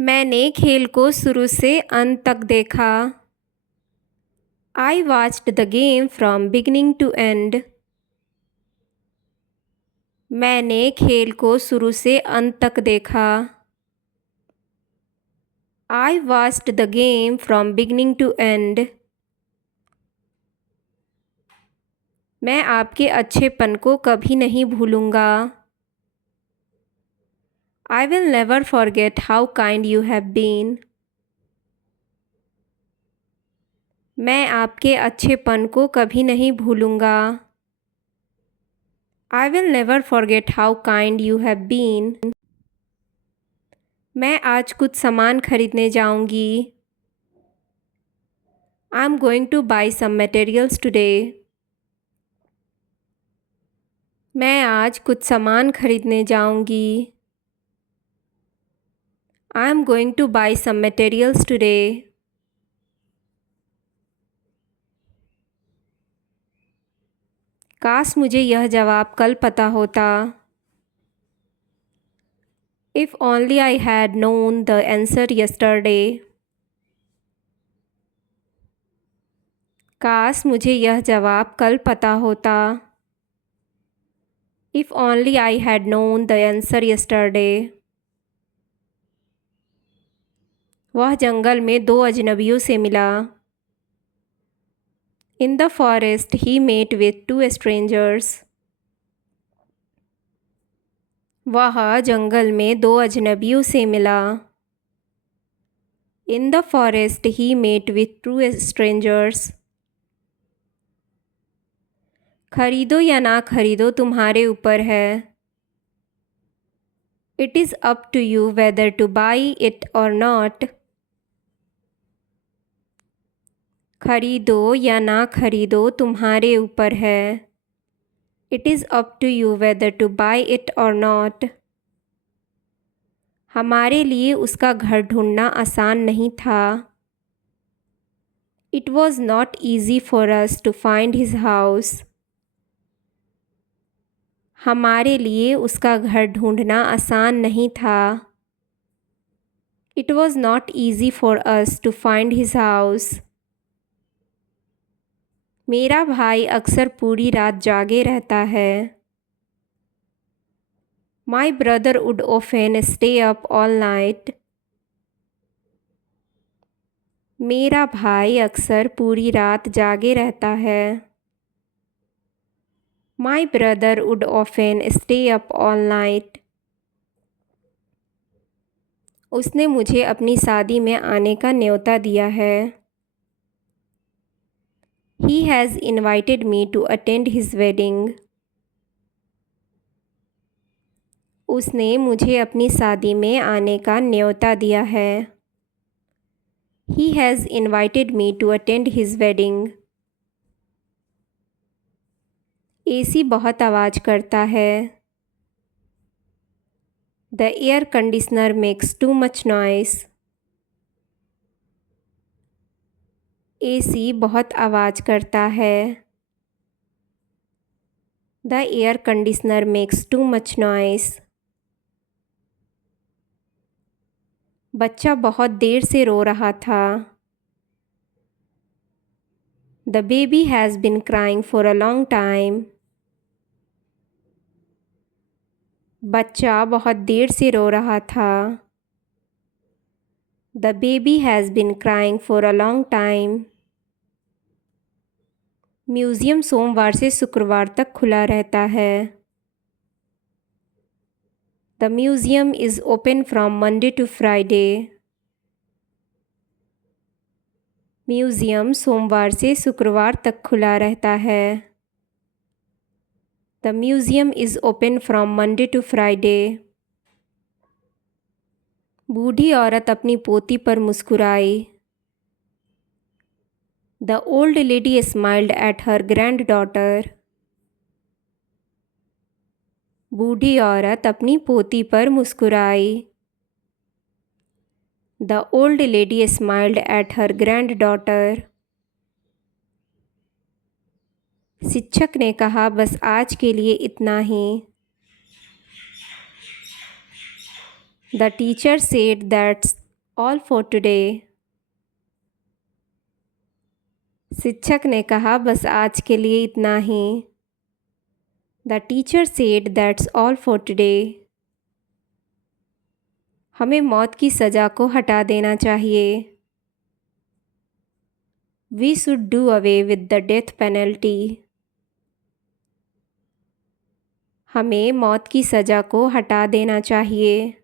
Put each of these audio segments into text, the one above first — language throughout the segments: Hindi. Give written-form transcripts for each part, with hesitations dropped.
मैंने खेल को शुरू से अंत तक देखा। I watched the game from beginning to end. मैंने खेल को शुरू से अंत तक देखा। I watched the game from beginning to end. मैं आपके अच्छेपन को कभी नहीं भूलूंगा। I will never forget how kind you have been. मैं आपके अच्छेपन को कभी नहीं भूलूंगा। I will never forget how kind you have been. मैं आज कुछ सामान खरीदने जाऊंगी। I'm going to buy some materials today. मैं आज कुछ सामान खरीदने जाऊंगी। I'm going to buy some materials today. काश मुझे यह जवाब कल पता होता। If only I had known the answer yesterday. काश मुझे यह जवाब कल पता होता। If only I had known the answer yesterday. वह जंगल में दो अजनबियों से मिला। In the forest he met with two strangers. वह जंगल में दो अजनबियों से मिला। In the forest he met with two strangers. खरीदो या ना खरीदो तुम्हारे ऊपर है। It is up to you whether to buy it or not. खरीदो या ना खरीदो तुम्हारे ऊपर है। It is up to you whether to buy it or not. हमारे लिए उसका घर ढूंढना आसान नहीं था। It was not easy for us to find his house. हमारे लिए उसका घर ढूंढना आसान नहीं था। It was not easy for us to find his house. मेरा भाई अक्सर पूरी रात जागे रहता है। My brother would often stay up all night. मेरा भाई अक्सर पूरी रात जागे रहता है। My brother would often stay up all night. उसने मुझे अपनी शादी में आने का न्योता दिया है। He has invited me to attend his wedding. उसने मुझे अपनी शादी में आने का न्योता दिया है। He has invited me to attend his wedding. AC बहुत आवाज़ करता है। The air conditioner makes too much noise. AC बहुत आवाज़ करता है। The air conditioner makes too much noise. बच्चा बहुत देर से रो रहा था। The baby has been crying for a long time. बच्चा बहुत देर से रो रहा था। The baby has been crying for a long time. Museum सोमवार से शुक्रवार तक खुला रहता है। The museum is open from Monday to Friday. Museum सोमवार से शुक्रवार तक खुला रहता है। The museum is open from Monday to Friday. बूढ़ी औरत अपनी पोती पर मुस्कुराई। The old lady smiled at her granddaughter. बूढ़ी औरत अपनी पोती पर मुस्कुराई। The old lady smiled at her granddaughter. शिक्षक ने कहा बस आज के लिए इतना ही। The teacher said that's All for today. शिक्षक ने कहा बस आज के लिए इतना ही. The teacher said that's all for today. हमें मौत की सज़ा को हटा देना चाहिए. We should do away with the death penalty. हमें मौत की सज़ा को हटा देना चाहिए.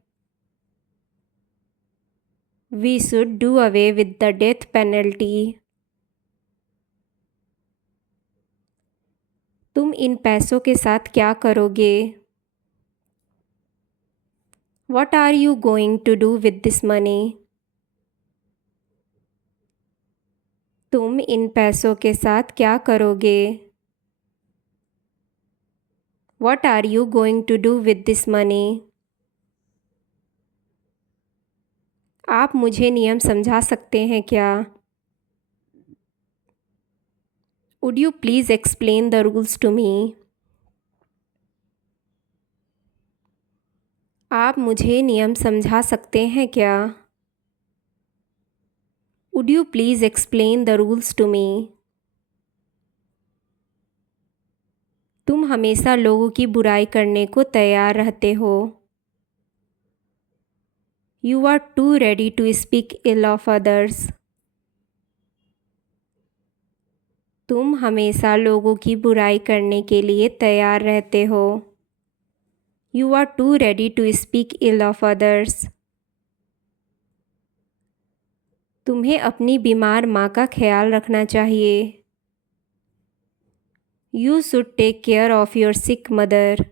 We should do away with the death penalty. तुम इन पैसों के साथ क्या करोगे? What are you going to do with this money? तुम इन पैसों के साथ क्या करोगे? What are you going to do with this money? आप मुझे नियम समझा सकते हैं क्या? Would you please explain the rules to me? आप मुझे नियम समझा सकते हैं क्या? Would you please explain the rules to me? तुम हमेशा लोगों की बुराई करने को तैयार रहते हो. You are too ready to speak ill of others. तुम हमेशा लोगों की बुराई करने के लिए तैयार रहते हो. You are too ready to speak ill of others. तुम्हें अपनी बीमार माँ का ख्याल रखना चाहिए. You should take care of your sick mother.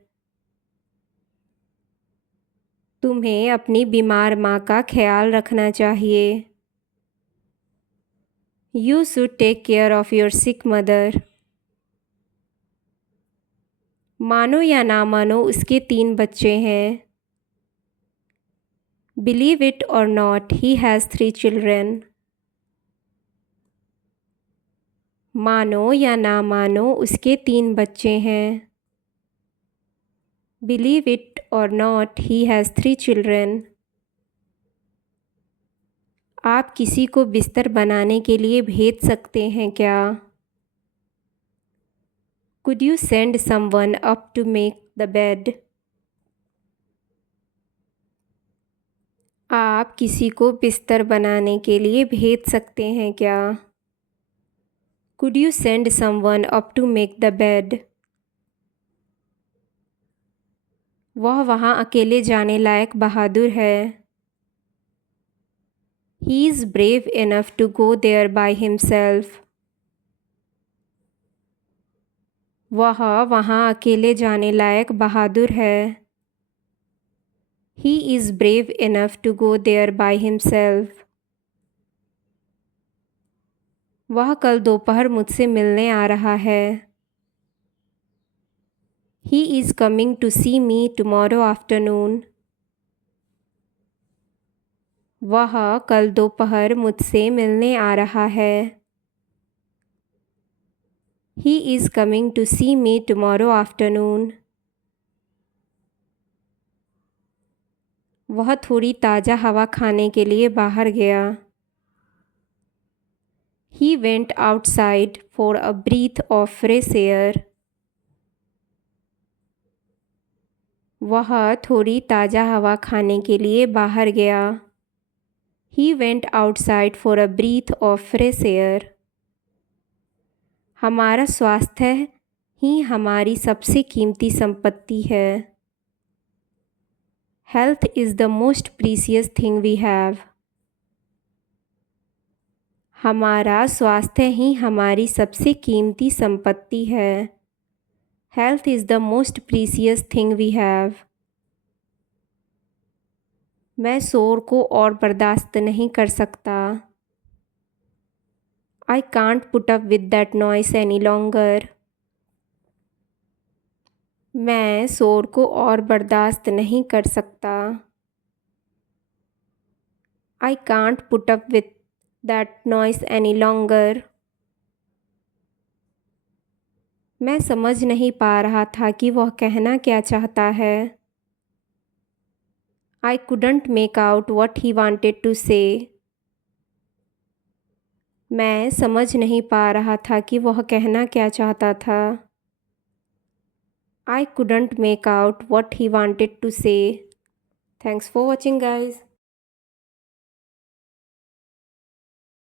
तुम्हें अपनी बीमार माँ का ख्याल रखना चाहिए. You should take care of your sick mother. मानो या ना मानो उसके 3 बच्चे हैं. Believe it or not, he has 3 children. मानो या ना मानो उसके 3 बच्चे हैं. Believe it or not, he has 3 children. आप किसी को बिस्तर बनाने के लिए भेज सकते हैं क्या? Could you send someone up to make the bed? आप किसी को बिस्तर बनाने के लिए भेज सकते हैं क्या? Could you send someone up to make the bed? वह वहाँ अकेले जाने लायक बहादुर है. He is brave enough to go there by himself. वह वहाँ अकेले जाने लायक बहादुर है. He is brave enough to go there by himself. वह कल दोपहर मुझसे मिलने आ रहा है. He is coming to see me tomorrow afternoon. वह कल दोपहर मुझसे मिलने आ रहा है. He is coming to see me tomorrow afternoon. वह थोड़ी ताज़ा हवा खाने के लिए बाहर गया. He went outside for a breath of fresh air. वह थोड़ी ताज़ा हवा खाने के लिए बाहर गया. He went outside for a breath of fresh air. हमारा स्वास्थ्य ही हमारी सबसे कीमती संपत्ति है. Health is the most precious thing we have. हमारा स्वास्थ्य ही हमारी सबसे कीमती संपत्ति है. Health is the most precious thing we have. मैं शोर को और बर्दाश्त नहीं कर सकता. I can't put up with that noise any longer. मैं शोर को और बर्दाश्त नहीं कर सकता. I can't put up with that noise any longer. मैं समझ नहीं पा रहा था कि वह कहना क्या चाहता है. I couldn't make out what he wanted to say. मैं समझ नहीं पा रहा था कि वह कहना क्या चाहता था. I couldn't make out what he wanted to say. Thanks for watching, guys.